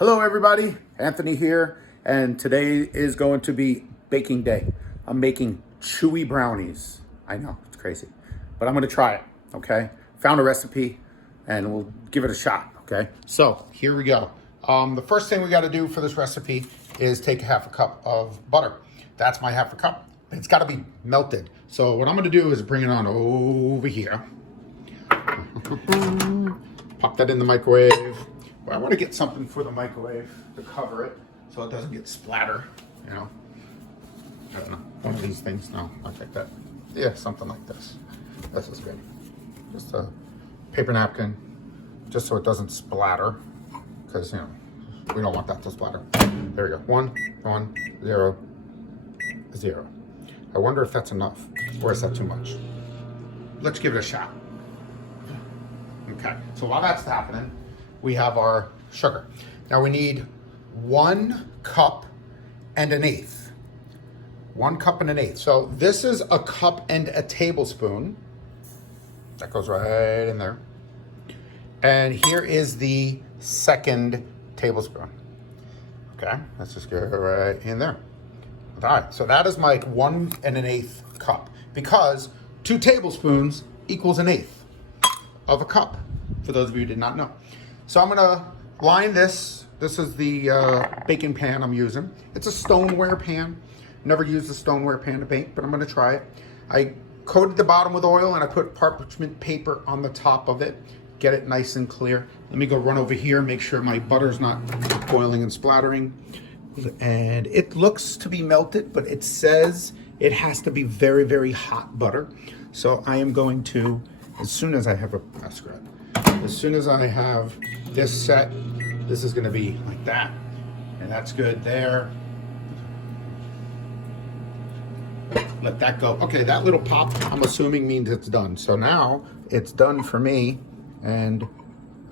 Hello everybody, Anthony here, and today is going to be baking day. I'm making chewy brownies. I know, it's crazy, but I'm gonna try it, okay? Found a recipe and we'll give it a shot, okay? So here we go. The first thing we gotta do for this recipe is take half a cup of butter. That's my half a cup. It's gotta be melted. So what I'm gonna do is bring it on over here. Pop that in the microwave. Well, I want to get something for the microwave to cover it so it doesn't get splatter, you know. I don't know, one of these things. No, not like that. Yeah, something like this. This is good. Just a paper napkin, just so it doesn't splatter, because, you know, we don't want that to splatter. There we go. 1, 1, 0, 0. I wonder if that's enough, or is that too much? Let's give it a shot. Okay, so while that's happening, we have our sugar. Now we need 1 cup and an eighth. 1 cup and an eighth. So this is a cup and a tablespoon. That goes right in there. And here is the second tablespoon. Okay, let's just get it right in there. All right, so that is my 1 1/8 cup, because 2 tablespoons equals an eighth of a cup, for those of you who did not know. So I'm gonna line this. This is the baking pan I'm using. It's a stoneware pan. Never used a stoneware pan to bake, but I'm gonna try it. I coated the bottom with oil and I put parchment paper on the top of it. Get it nice and clear. Let me go run over here, make sure my butter's not boiling and splattering. And it looks to be melted, but it says it has to be very, very hot butter. So I am going to, as soon as I have as soon as I have this set, this is gonna be like that. And that's good there. Let that go. Okay, that little pop, I'm assuming means it's done. So now it's done for me. And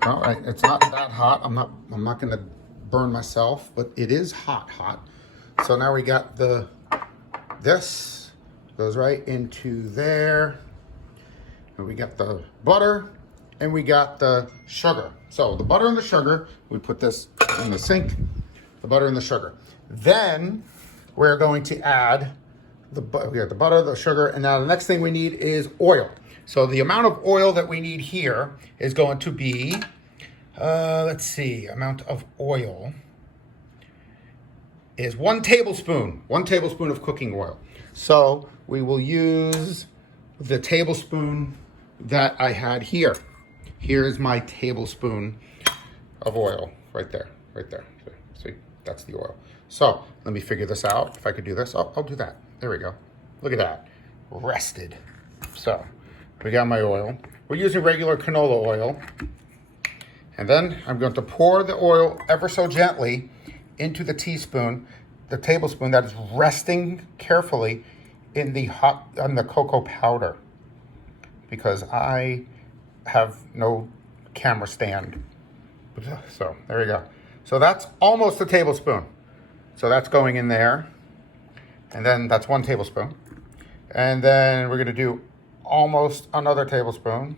well, it's not that hot. I'm not gonna burn myself, but it is hot. So now we got this goes right into there. And we got the butter and we got the sugar. So the butter and the sugar, we put this in the sink, the butter and the sugar. Then we're going to add we got the butter, the sugar, and now the next thing we need is oil. So the amount of oil that we need here is going to be, let's see, amount of oil is 1 tablespoon, 1 tablespoon of cooking oil. So we will use the tablespoon that I had here. Here's my tablespoon of oil right there. See, that's the oil. So let me figure this out. If I could do this, I'll do that. There we go. Look at that, rested. So we got my oil. We're using regular canola oil. And then I'm going to pour the oil ever so gently into the tablespoon that is resting carefully in the cocoa powder, because I have no camera stand. So there we go. So that's almost a tablespoon. So that's going in there. And then that's 1 tablespoon. And then we're gonna do almost another tablespoon.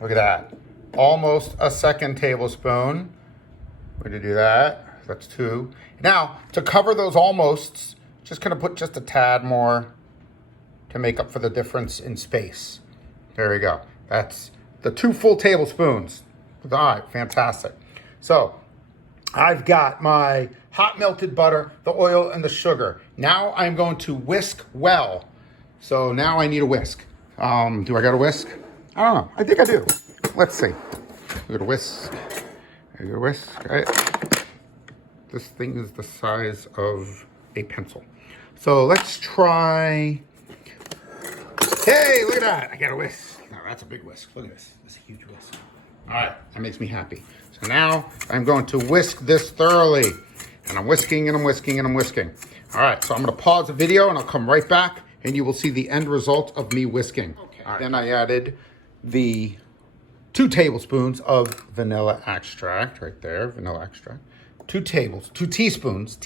Look at that. Almost a second tablespoon. We're gonna do that. That's 2. Now, to cover those almosts, just gonna put just a tad more to make up for the difference in space. There we go. That's the 2 full tablespoons. All right, fantastic. So I've got my hot melted butter, the oil, and the sugar. Now I'm going to whisk well. So now I need a whisk. Do I got a whisk? I don't know. I think I do. Let's see. We're gonna whisk. I got a whisk. Right? This thing is the size of a pencil. So let's try. Hey, look at that. I got a whisk. No, that's a big whisk. Look at this. That's a huge whisk. All right, that makes me happy. So now I'm going to whisk this thoroughly. And I'm whisking and I'm whisking and I'm whisking. All right, so I'm gonna pause the video and I'll come right back and you will see the end result of me whisking. Okay. Right. Then I added the 2 tablespoons of vanilla extract, right there, vanilla extract. 2 teaspoons,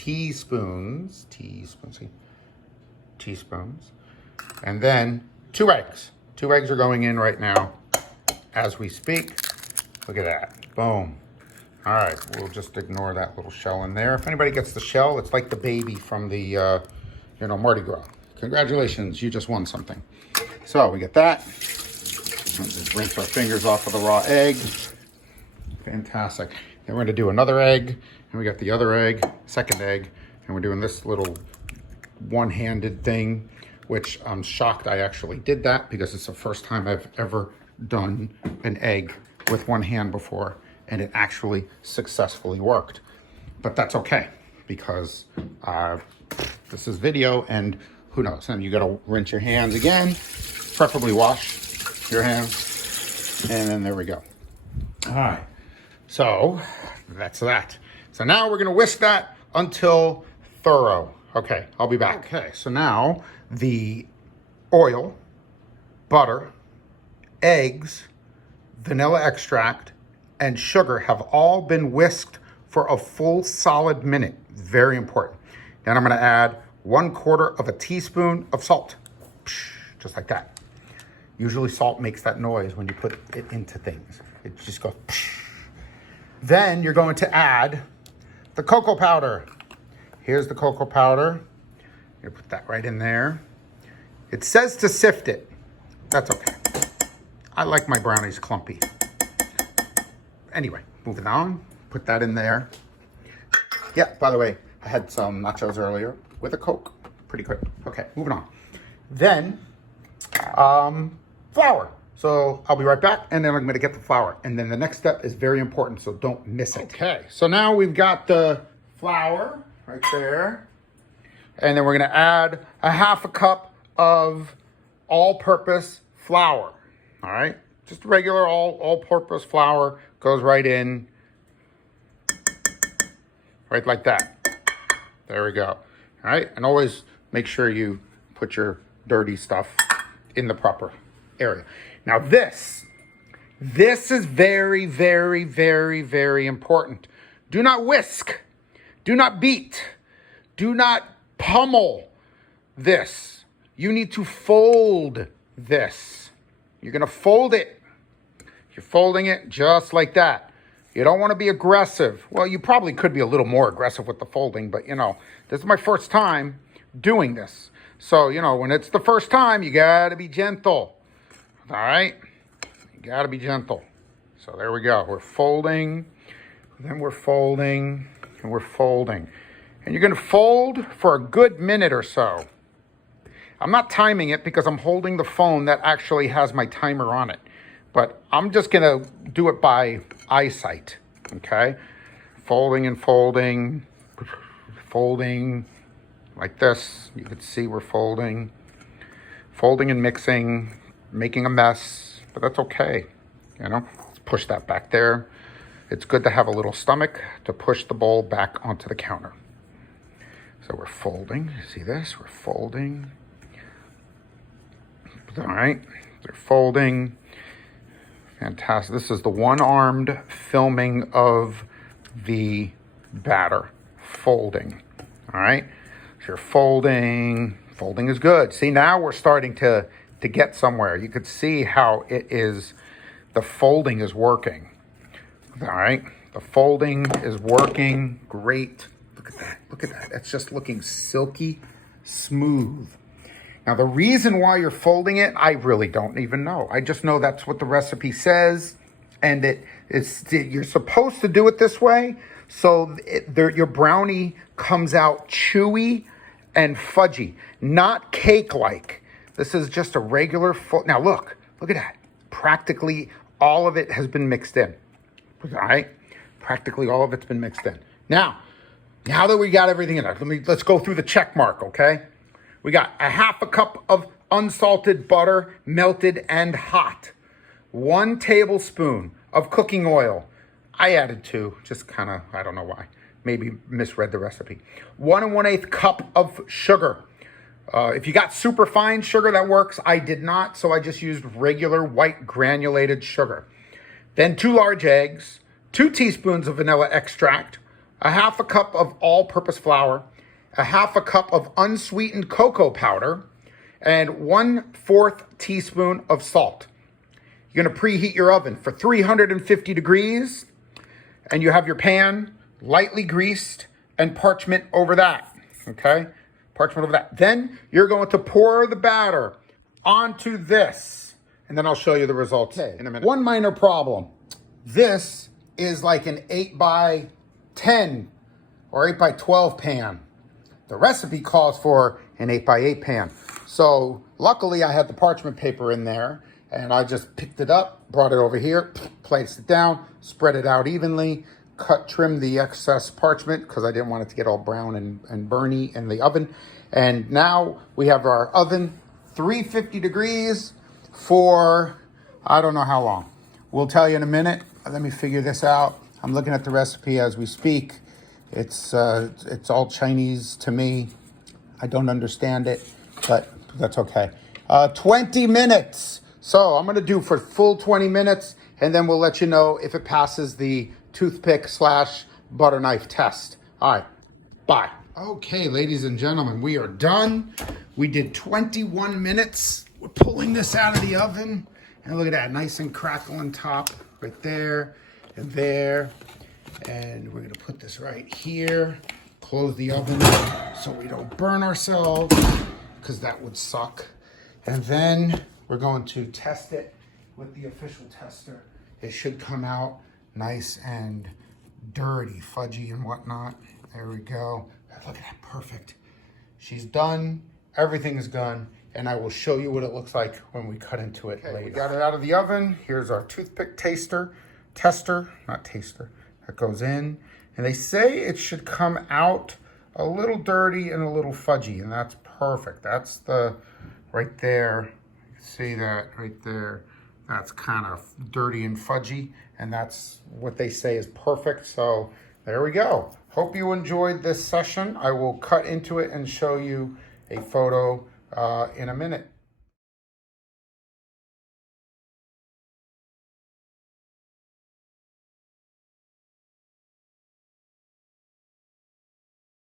and then 2 eggs. 2 eggs are going in right now as we speak. Look at that, boom. All right, we'll just ignore that little shell in there. If anybody gets the shell, it's like the baby from the, Mardi Gras. Congratulations, you just won something. So we get that. Just rinse our fingers off of the raw egg. Fantastic. Then we're gonna do another egg, and we got the other egg, second egg, and we're doing this little one-handed thing, which I'm shocked I actually did that because it's the first time I've ever done an egg with one hand before, and it actually successfully worked. But that's okay, because this is video, and who knows, and you gotta rinse your hands again, preferably wash your hands, and then there we go. All right, so that's that. So now we're gonna whisk that until thorough. Okay, I'll be back. Okay, so now the oil, butter, eggs, vanilla extract, and sugar have all been whisked for a full solid minute. Very important. Then I'm gonna add 1/4 teaspoon of salt, just like that. Usually salt makes that noise when you put it into things. It just goes. Then you're going to add the cocoa powder. Here's the cocoa powder. You put that right in there. It says to sift it. That's okay. I like my brownies clumpy. Anyway, moving on. Put that in there. Yeah, by the way, I had some nachos earlier with a Coke. Pretty quick. Okay, moving on. Then, flour. So I'll be right back, and then I'm gonna get the flour. And then the next step is very important, so don't miss it. Okay, so now we've got the flour right there. And then we're gonna add a 1/2 cup of all-purpose flour. All right, just regular all-purpose flour goes right in, right like that. There we go. All right, and always make sure you put your dirty stuff in the proper area. Now this is very, very, very, very important. Do not whisk, do not beat, do not pummel this. You need to fold this. You're gonna fold it. You're folding it just like that. You don't want to be aggressive. Well, you probably could be a little more aggressive with the folding, but this is my first time doing this. So, when it's the first time, you got to be gentle. All right? You got to be gentle. So there we go. We're folding, then we're folding, and we're folding. And you're going to fold for a good minute or so. I'm not timing it because I'm holding the phone that actually has my timer on it. But I'm just gonna do it by eyesight, okay? Folding and folding, folding like this. You can see we're folding and mixing, making a mess, but that's okay, Let's push that back there. It's good to have a little stomach to push the bowl back onto the counter. So we're folding, see this? We're folding. All right, they're folding. Fantastic. This is the one-armed filming of the batter. Folding. All right. So you're folding. Folding is good. See, now we're starting to get somewhere. You could see how it is, the folding is working. All right. The folding is working. Great. Look at that. Look at that. It's just looking silky smooth. Now, the reason why you're folding it, I really don't even know. I just know that's what the recipe says, and you're supposed to do it this way, so your brownie comes out chewy and fudgy, not cake-like. This is just a regular fold. Now, look at that. Practically all of it has been mixed in. All right? Practically all of it's been mixed in. Now that we got everything in there, let's go through the check mark, okay? We got a 1/2 cup of unsalted butter, melted and hot. 1 tablespoon of cooking oil. I added 2, just kind of, I don't know why. Maybe misread the recipe. 1 1/8 cup of sugar. If you got super fine sugar, that works. I did not, so I just used regular white granulated sugar. Then 2 large eggs, 2 teaspoons of vanilla extract, a 1/2 cup of all-purpose flour, a 1/2 cup of unsweetened cocoa powder, and 1/4 teaspoon of salt. You're gonna preheat your oven for 350 degrees and you have your pan lightly greased and parchment over that, okay? Parchment over that. Then you're going to pour the batter onto this, and then I'll show you the results in a minute. One minor problem. This is like an 8 by 10 or 8 by 12 pan. The recipe calls for an 8 by 8 pan. So luckily I had the parchment paper in there, and I just picked it up, brought it over here, placed it down, spread it out evenly, trimmed the excess parchment because I didn't want it to get all brown and burny in the oven. And now we have our oven, 350 degrees for, I don't know how long. We'll tell you in a minute. Let me figure this out. I'm looking at the recipe as we speak. It's all Chinese to me. I don't understand it, but that's okay. 20 minutes. So I'm gonna do for full 20 minutes, and then we'll let you know if it passes the toothpick / butter knife test. All right, bye. Okay, ladies and gentlemen, we are done. We did 21 minutes. We're pulling this out of the oven, and look at that, nice and crackling top right there and there. And we're gonna put this right here, close the oven so we don't burn ourselves, because that would suck. And then we're going to test it with the official tester. It should come out nice and dirty, fudgy and whatnot. There we go. Look at that, perfect. She's done, everything is done, and I will show you what it looks like when we cut into it later. We got it out of the oven. Here's our toothpick tester, not taster. That goes in, and they say it should come out a little dirty and a little fudgy, and that's perfect. That's the, right there, you can see that right there. That's kind of dirty and fudgy, and that's what they say is perfect. So there we go. Hope you enjoyed this session. I will cut into it and show you a photo in a minute.